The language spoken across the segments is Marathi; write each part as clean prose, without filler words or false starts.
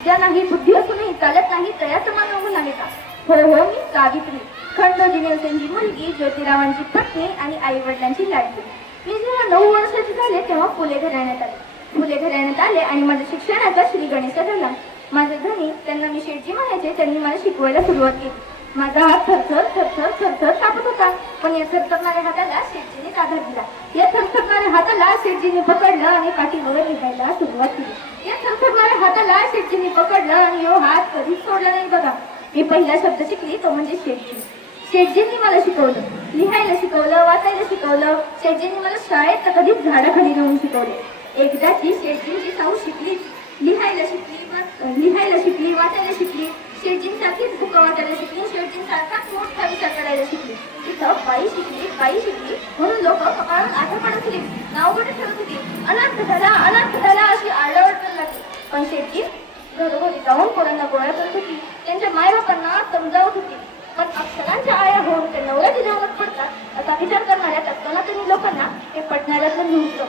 विद्या नाही, बुद्धी असूनही चालत नाही, तयाचं मान होऊन आहे का? हो हो, मी सावित्री, खंडोजी नेवसेंची मुलगी, ज्योतिरावांची पत्नी आणि आई वडिलांची लाडकी. मी जेव्हा 9 वर्षाची झाले तेव्हा फुले घराण्यात आले. फुले घराण्यात आले आणि माझ्या शिक्षणाचा श्री गणेश झाला. माझे धनी, त्यांना मी शेठजी म्हणायचे, त्यांनी मला शिकवायला सुरुवात केली. माझा हात थरथर थरथर थरथर कापत होता, पण या थरथरणाऱ्या हाताला शेठजीने आधार दिला. या थरथरणाऱ्या हाताला शेठजीने पकडलं आणि पाठीवर लिहायला सुरुवात केली. या थरथरणाऱ्या हाताला शेठजीने पकडलं आणि यो हात कधीच सोडला नाही बघा. मी पहिला शब्द शिकली तो म्हणजे शेठजी. शेठजींनी मला शिकवलं, लिहायला शिकवलं, वाचायला शिकवलं. शेठजींनी मला शाळेत तर कधीच झाडाखाली नेऊन शिकवले. एकदाची शेठजींची साऊ शिकली, लिहायला शिकली, वाचायला शिकली. शेठजींसारखीच बुकं वाचायला शिकली, शेठजींसारखाच मोठा विचार करायला शिकली. तिथं बाई शिकली म्हणून लोक कपाळात आठा पडत होती, नाव मोठे ठेवत होती, अनाथ झाला अशी आरडाओरड करायला लागली. पण शेठजी घरोघरी जाऊन पोरांना गोळ्या करत होती, त्यांच्या मायबापांना समजावत होती. पण अक्षरांच्या आया होऊन ते नवऱ्याच्या जेवणात पडतात असा विचार करणाऱ्या तत्वनातनी लोकांना हे पटणाऱ्यातलं नव्हतं.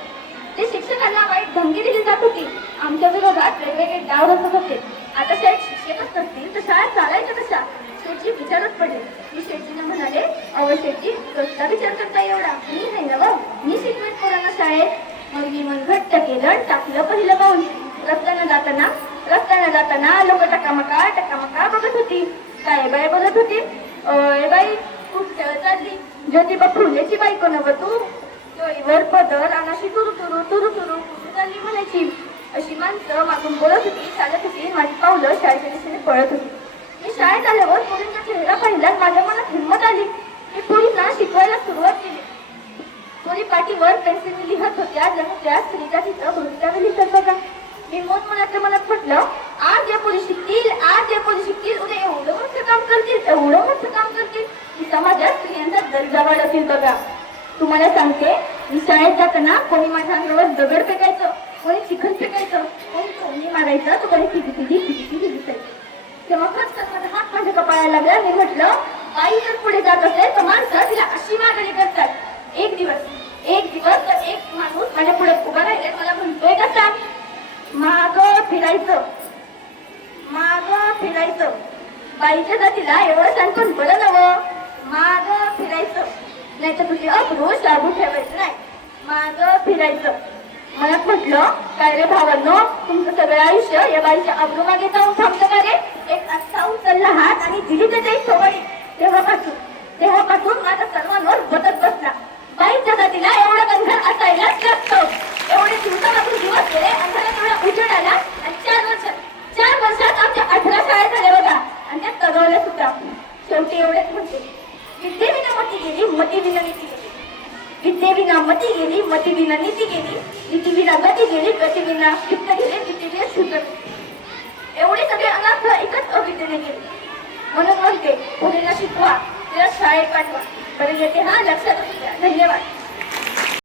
ते शिक्षकांना वाईट धमकी दिली जात होती. आमच्या विरोधात वेगवेगळे डाव रचत होते. आता शाळेत शिक्षकच नसतील तर शाळा चालायच्या कशा? शेठजी विचारत पडले. मी शेठजींना म्हणाले, अहो शेठजी, कसला विचार करता एवढा? मी आहे ना, मी शिकवेन पोरांना शाळेत. मग मी मन घट्ट केलं, टाकलं पहिलं पाऊल. रस्त्यानं जाताना लोक टकामका बघत होती. काय बाई बोलत होती, ए बाई खूप खेळ चालली, ज्योतिबा फुलेची बायको नव तू, वर पदर अनाशी तुरु चालली म्हणायची. अशी माणसं मागून बोलत होती, चालत होती. माझी पावलं शाळेच्या दिशेने पळत होती. मी शाळेत आल्यावर पोरींचा चेहरा पाहिला, माझ्या मनात हिंमत आली. मी पोरींना शिकवायला सुरुवात केली. पोरी पाठीवर पेन्सिलने लिहत होत्या, जणू त्या स्त्रीच्या तिथं भूमिका लिहित बघा. मी मनातल्या मनात म्हटलं, आज या पोरी शिकतील, उद्या एवढं मोठं काम करतील की समाजात स्त्रियांचा दर्जा वाढवतील बघा. तुम्हाला सांगते, मी शाळेत जाताना कोणी माझ्या अंगावर दगड फेकायचं, कोणी चिखल फेकायचं, कोणी कोणी मारायचं, तर कोणी किती दिसायचं. तेव्हा खरंच माझा हात माझ्या कपाळाला लागला. मी म्हटलं, बाई जर पुढे जात असेल तर माणसं तिला अशी मागणी करतात. एक दिवस तर एक माणूस माझ्या पुढे उभा राहिले. मला म्हणतोय कसा? मागं फिरायचं. बाईच्या जातीला एवढं सांगून बरं नवं, मागं फिरायचं, नाही तर तुझी अब्रू शाबू ठेवायचं नाही, मागं फिरायचं. मला म्हटलं, काय रे भावांनो, तुमचं सगळं आयुष्य या बाईच्या अब्रू मागे जाऊन थांबतं का रे? एक असा उचलला हात आणि दिली त्याच्या एक थोबाडी. तेव्हापासून माझा सर्वांवर बदत बसला. बाईच्या जातीला एवढा गंधर असायलाच लागतो. एवढे दिवसापासून दिवस गेले, अंधारात एवढा उजेड आला आणि 4 वर्षात आमच्या 18 शाळा झाल्या बघा, आणि त्या तगवल्या सुद्धा. शेवटी एवढेच म्हणते, विद्येविना मती गेली, मतीविना नीती गेली. विद्येविना मती गेली, मतीविना नीती गेली. नीतीविना गती गेली, गतीविना युक्त गेले, युक्तीविना शुद्ध गेली. एवढे सगळे अनाथ एकच अविद्येने गेले. म्हणून म्हणते, मुलीला शिकवा, तिला शाळेत पाठवा. बरं येते हा, लक्षात असू द्या. धन्यवाद.